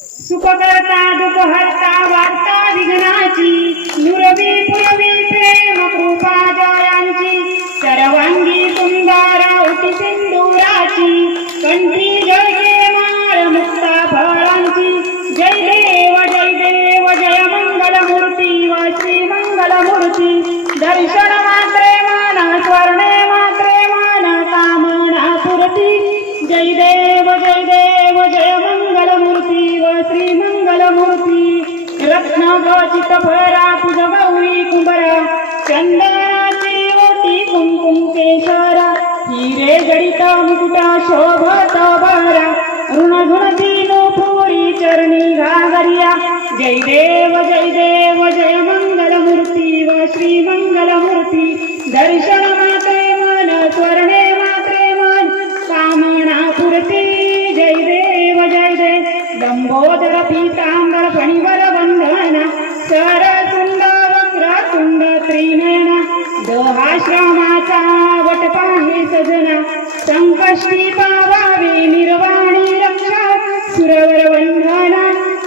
सुखकर्ता दुःखहर्ता वार्ता विघ्नाची नुरवी पुरवी प्रेम कृपा जयांची सर्वांगी सुंदर उटी सिंदुराची कंठी जय माळ मुक्ता फळांची. जय देव जय देव जय मंगल मूर्ती व मंगल मूर्ती दर्शन मात्रे मान स्वर्णे मात्रे मान कामना पुरती. जय देव जय देव जय मंगलमूर्ती व श्री मंगल रत्न गचित भरा तुझ गौरी कुंभरा चंदनाची ओटी कुंकुम केशरा. हिरे जडिता मुकुटा शोभत भरा ऋण गुणती पुरी चरणी घागरिया. जय देव जय देव जय लंबोदर पीतांबर फणिवर वंदन सर सुंद वक्र सुंद त्रिनयन दोहाश्रमाचा वट पाहे सजना संकष्टी पावावे निर्वाणी रक्षा सुरवर वंदन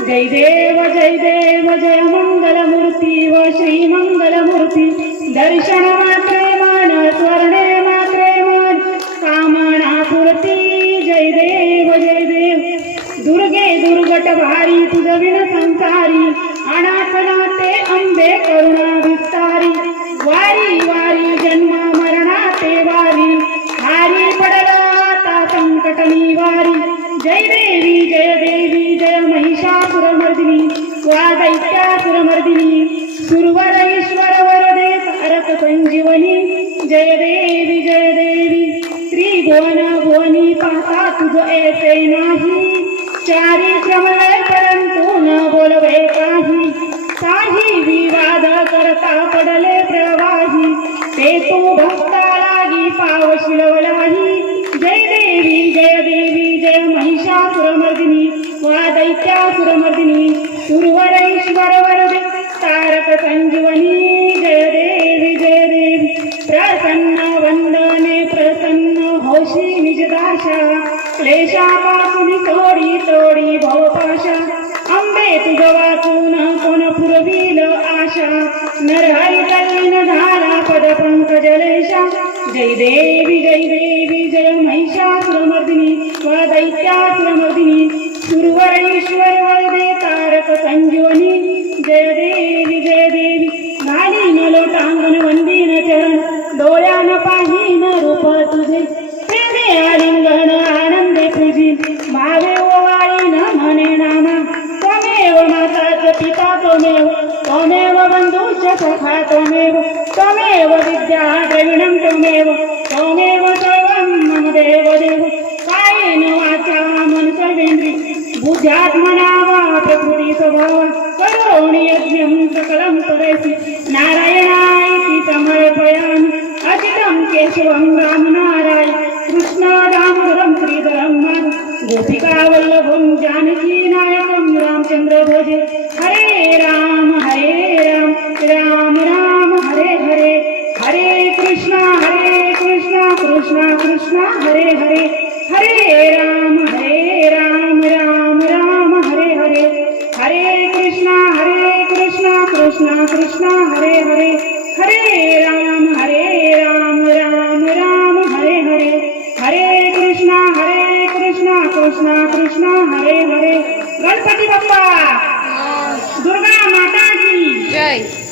जय देव जय देव जय मंगल मूर्ती व श्री मंगल मूर्ती दर्शन महिषासुरमर्दिनी वा दैत्यासुरमर्दिनी सुरवर ईश्वर वरदे तारक संजीवनी. जय देवी जय देवी. त्रिभुवन भुवनी पाहता तुझ ऐसे नाही. चारी श्रमले परंतु न बोलवे काही. काही विवाद करता पडले प्रवाही. ते तू भक्ता लागी पाव शिलवलाही. जय देवी जय देवी जय महिषासुरमर्दिनी. वा दैत्यासुरमर्दिनी सुरवर ईश्वर वरदे तारक संजीवनी जय देवी जय देवी प्रसन्न वंदने प्रसन्न होशी निजदाशा। क्लेशापासून तोडी तोडी भवपाशा अंबे तुझ वाचून कोण पुरविल आशा। नरहरी कल्लीन झाला पद पंकजलेशा। जय देवी సుఖాతమేవ త్వమేవ విద్యా ద్రవిణం త్వమేవ త్వమేవ సర్వం మమ దేవదేవ కాయేన వాచా మనసేంద్రి బుద్ధ్యాత్మనా వా ప్రకృతి స్వభావ కరోణి యజ్ఞం సకలం తదేసి నారాయణాయి సమర్పయామి అజితం కేశవం రామ నారాయణ కృష్ణ రామరం శ్రీధరం గోపికా వల్లభం జానకీ నాయకం రామచంద్ర భోజే హరే రామ హరే हरे राम हरे राम राम राम हरे हरे. हरे कृष्ण हरे कृष्ण कृष्ण कृष्ण हरे हरे. हरे राम हरे राम राम राम हरे हरे. हरे कृष्ण हरे कृष्ण कृष्ण कृष्ण हरे हरे. गणपती बाप्पा! दुर्गा माता की! जय.